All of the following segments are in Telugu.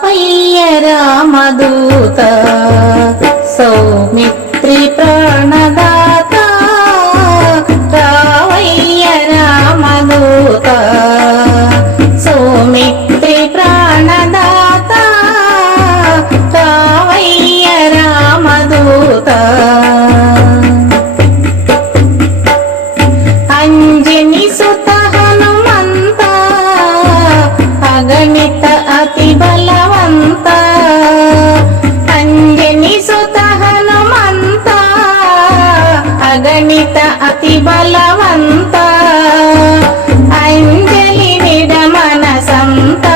రావయ్య రామదూత సౌమిత్రి ప్రాణదాత రావయ్య రామదూత సౌమిత్రి ప్రాణదాత రావయ్య రామదూత అంజని సుత హనుమంత అగణిత అతి బలవంత అంజని సుత హనుమంత అగణిత అతి బలవంత అంజలి నిడమన సంత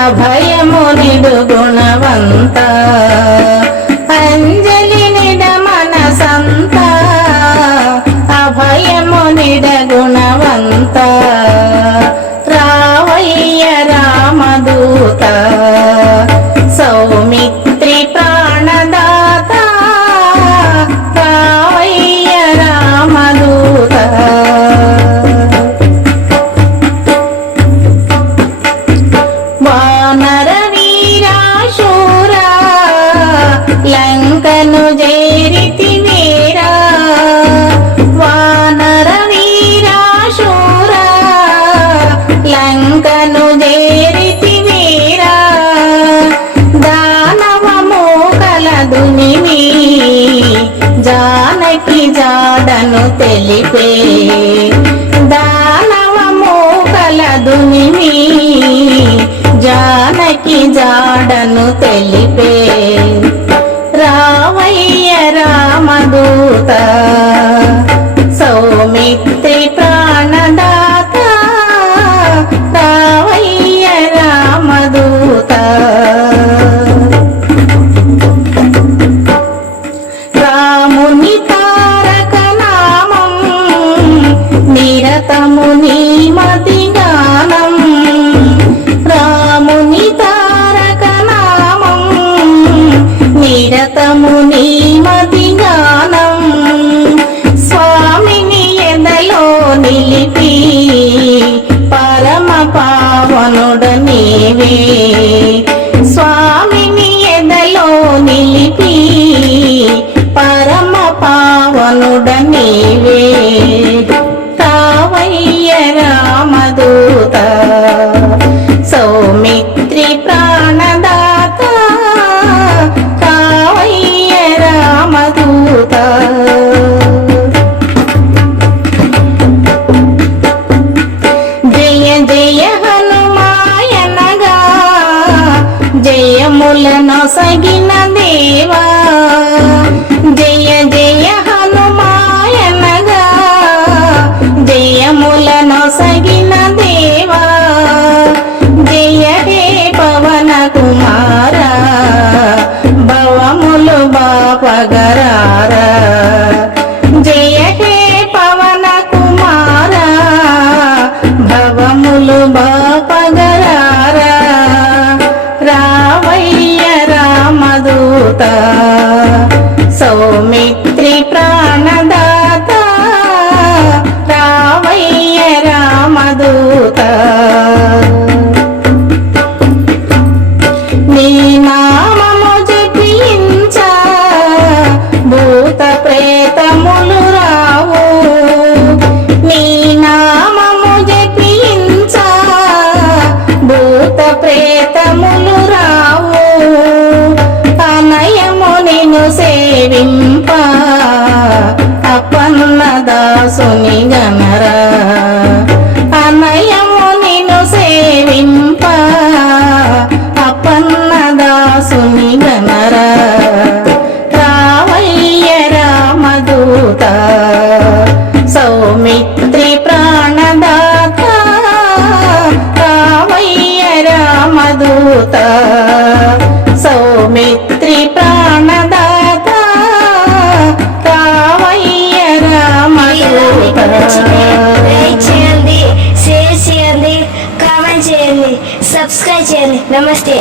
అభయము నిడు గుణవంత అంజలి నిడమన సంత అభయము నిడ గుణవంత రావయ్య రామదూత సౌమిత్రి ప్రాణదాత రావయ్య రామదూత వానర వీరాశూరా లంకను జేరితి వీరా వానర వీరాశూరా లంకను జేరితి వీరా దానవము కలదునివి జానకి జాడను తెలిపే దానవము కలదునివి జానకి జాడను తెలిపే రావయ్య రామదూత సౌమిత్రి ప్రాణదాత రావయ్య రామదూత రాముని తారక నామం నిరతము నీ మతి గానం రాముని తారక నామం నిరతము నీ మతి గానం స్వామిని ఎదలో నిలిపి పరమ పావనుడ నీవే స్వామిని ఎదలో నిలిపి పరమ పావనుడ నీవే రావయ్య రామదూత సౌమిత్రి ప్రాణదాత రావయ్య రామదూత జయ జయ హనుమాయనగా జయములను సగిన దేవా జయ జయ హనుమాయనగా జయములను సగిన దేవా జయ హే పవన కుమారా భవములు బాపగరారా జయ హే పవన కుమారా భవములు బాపగరారా రావయ్య రామదూత సౌమిత్రి ప్రాణదాత రావయ్య రామదూత నీ నామము జపించ భూత ప్రేతములు రావు నీ నామము జపించ భూత ప్రేతములు రావు అనయము నిన్ను సేవింప అపన్న దాసుని గణరా అనయము నిన్ను సేవింప అపన్న దాసుని గణరా రావయ్య రామదూత సౌమిత్రి ప్రాణదాత రావయ్య రామదూత సౌమిత్రి ప్రాణదాత రావయ్య రామదూత లైక్ చేయండి, షేర్ చేయండి, కామెంట్ చేయండి, సబ్స్క్రైబ్ చేయండి. నమస్తే.